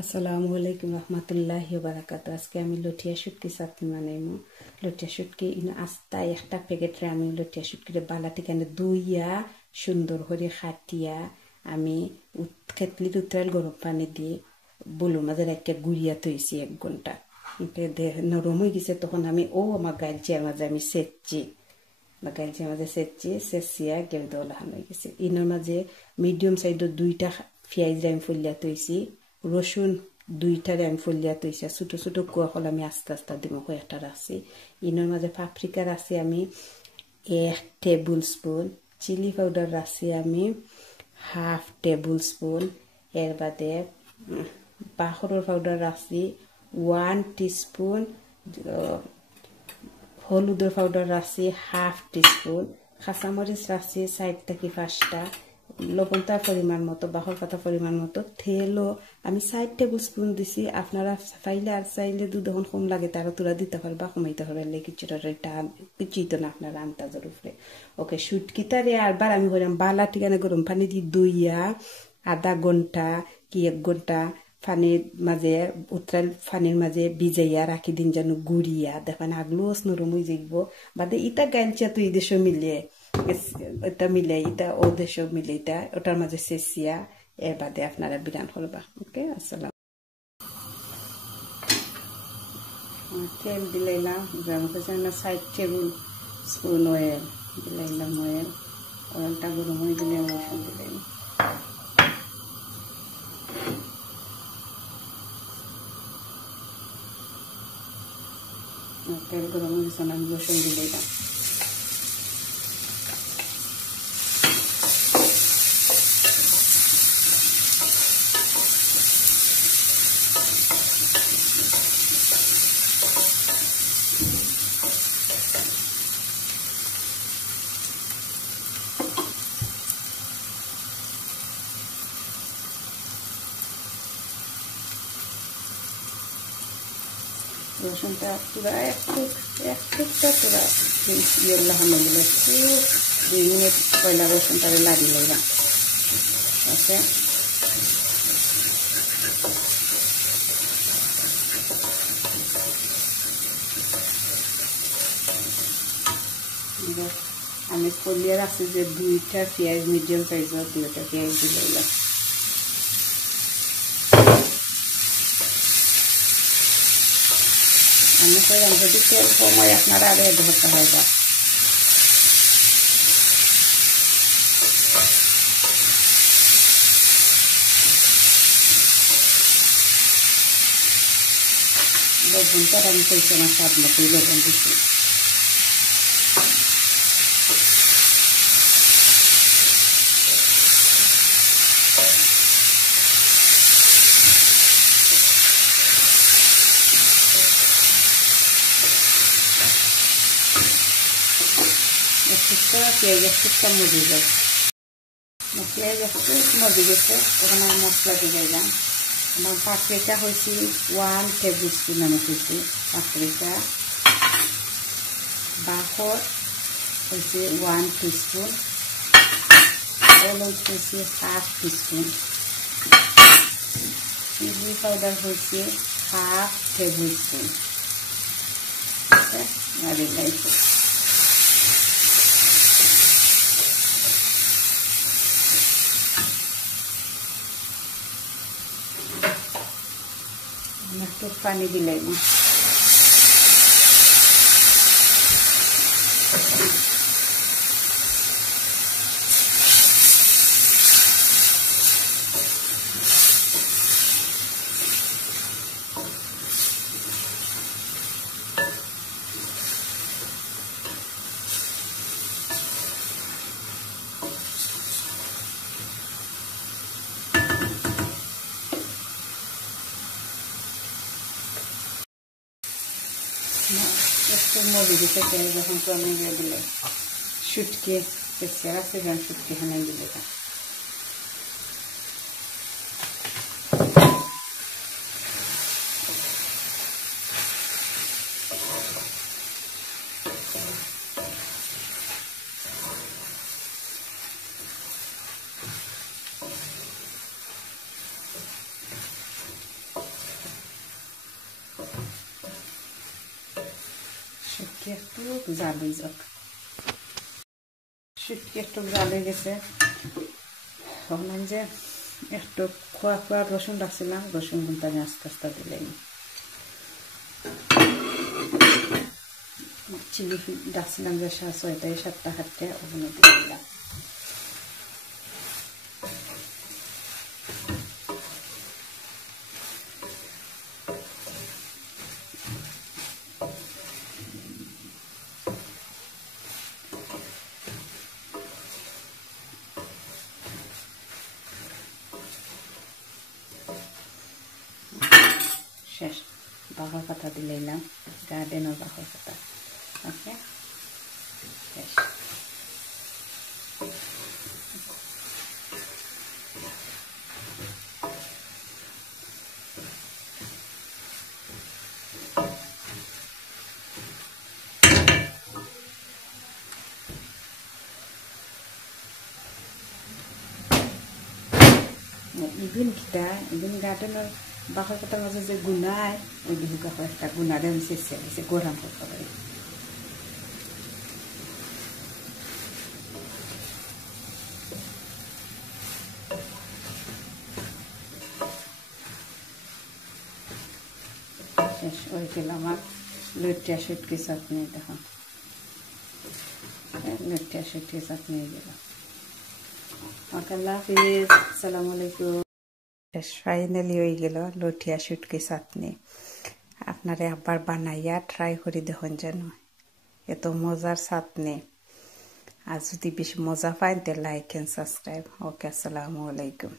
আসসালামু আলাইকুম রহমতুল্লাহি বারাকাতু। আজকে আমি লটিয়া শুটকি চাটনি বানাইমু। লটিয়া শুটকি আস্তা একটা প্যাকেটে আমি লটিয়া শুটকিরে বালাটি কেন দুইয়া সুন্দর করে খাটিয়া আমি কেটলির উতরাইল গরম পানি দিয়ে বলুর মাঝে একটা গুড়িয়া তৈছি 1 ঘন্টা। নরম হয়ে গেছে তখন আমি আমার গাইলচিয়ার মাঝে আমি সেচছি গাইলচিয়ার মাঝে সেচিয়া গেল দলাহান হয়ে গেছে। ইনোর মাঝে মিডিয়াম সাইডের 2টা পেঁয়াজ আমি ফুলিয়া তৈছি, রসুন 2টারে আমি ফুলিয়া তৈছি, ছোট ছোট কুয়া হল আমি আস্তে আস্তে দিব কয়েকটা রাখছি। ইনোর মাঝে পাপরিকা রাখছি আমি 1 টেবিল স্পুন, চিলি পাউডার রাখছি আমি 1/2 টেবিল স্পুন, এর বাদে বাখরের পাউডার রাখছি 1 টিস্পুন, হলুদের পাউডার রাখছি 1/2 টিস্পুন, কাঁচামরিচ রাখছি 4 থেকে 5টা, লবণটা পরিমাণ মতো, বাহর পাতা পরিমাণ মতো, তেলও আমি 4 টেবিল স্পুন দিছি। আপনারা চাইলে আর চাইলে দুধ যখন কম লাগে তারা তোরা দিতে পারবা, কমাইতে পারলে কিছুটা কিছুই তো না আপনার আন্দাজের উপরে। ওকে, শুটকিটারে আরবার আমি বললাম বালা ঠিকানা গরম পানি দিয়ে দুইয়া আধা ঘন্টা কি 1 ঘন্টা পানির মাঝে উতরাইল পানির মাঝে ভিজাইয়া রাখি দিন যেন গুড়িয়া দেখেন আগলোস নরম হয়ে যাইব। বাদে ইটা গাইলচিয়া তো এই দেশ মিলে এটা মিলে এটা ও দেশ মিলে এটা ওটার মাঝে শেষিয়া এর বাদে আপনারা বিরান করবা। ওকে, আসসালাম। তেল দিলাইলাম, আমাকে 4 টেবিল স্পুন অয়েল দিলাইলাম। অয়েলটা গরম হয়ে দিলে রসুন দিলাইলাম। তেল গরম হয়ে গেছে, আমি রসুন দিলাইলাম। রসুনটা পুরা একটুকটা পুরা ইয়ে লাগানো গেলে একটু 2 মিনিট পয়লা রসুনটারে লাগিয়ে লইলাম। ওকে, আমি ফলিয়ে রাখছি যে 2টা পেঁয়াজ মিডিয়াম সাইজের 2টা পেঁয়াজ দিয়ে লইলাম। আমি কইলাম যদি তেল কম হয় আপনারা আরো এড করতে হয় বা লবণটা আমি কইছি আমার স্বাদ মতোই লবণ দিচ্ছি। একটুটা পেঁয়াজ একটুটা মজে যায়, পেঁয়াজ একটু মজে গেছে তখন আমি মশলা দিয়ে দিলাম। আমার পাপরিকা হয়েছি 1 টেবিল স্পুন আমি হয়েছি পাপরিকা, বাখর হয়েছে 1 টিস্পুন, হলুদ হয়েছে 1/2 টিস্পুন, চিলি পাউডার হয়েছে 1/2 টেবিল স্পুন। একটু পানি দিলাম। একটু মজে দিতে চাই যখন কমে গিয়ে দিলে শুটকি সেরা সেখানে শুটকি হানাই দিলে শুটকি একটু জাল হয়ে যাক শুটকি একটু জাল হয়ে গেছে ভাবলাম যে একটু খোয়া রসুন রাখছিলাম রসুন কিন্তু আমি আস্তে আস্তে দিলাম চিলি রাখছিলাম যে 6টা 7টা 8টা ওখানে দিয়ে দিলাম শেষ বাঘা পাতা দিলাম গার্ডেনের বাঘা পাতা ওকে শেষ ইভিন গার্ডেনের বাঘা পাতার মাঝে যে গুনায় ওই বিহুকা একটা গুনারে আমি চেষ্টা গরম করতে পারি শেষ হয়ে গেল আমার লইট্টা শুটকি চাটনি দেখো লইট্টা শুটকি চাটনি হয়ে গেল আল্লাহ হাফিজ আসসালামু আলাইকুম শেষ ফাইনালি হয়ে গেল লইট্টা শুটকি চাটনি আপনারা একবার বানাইয়া ট্রাই করে দেখুন যেন এত মজার চাটনি আর যদি বেশি মজা পান তাহলে লাইক এন্ড সাবস্ক্রাইব ওকে আসসালামু আলাইকুম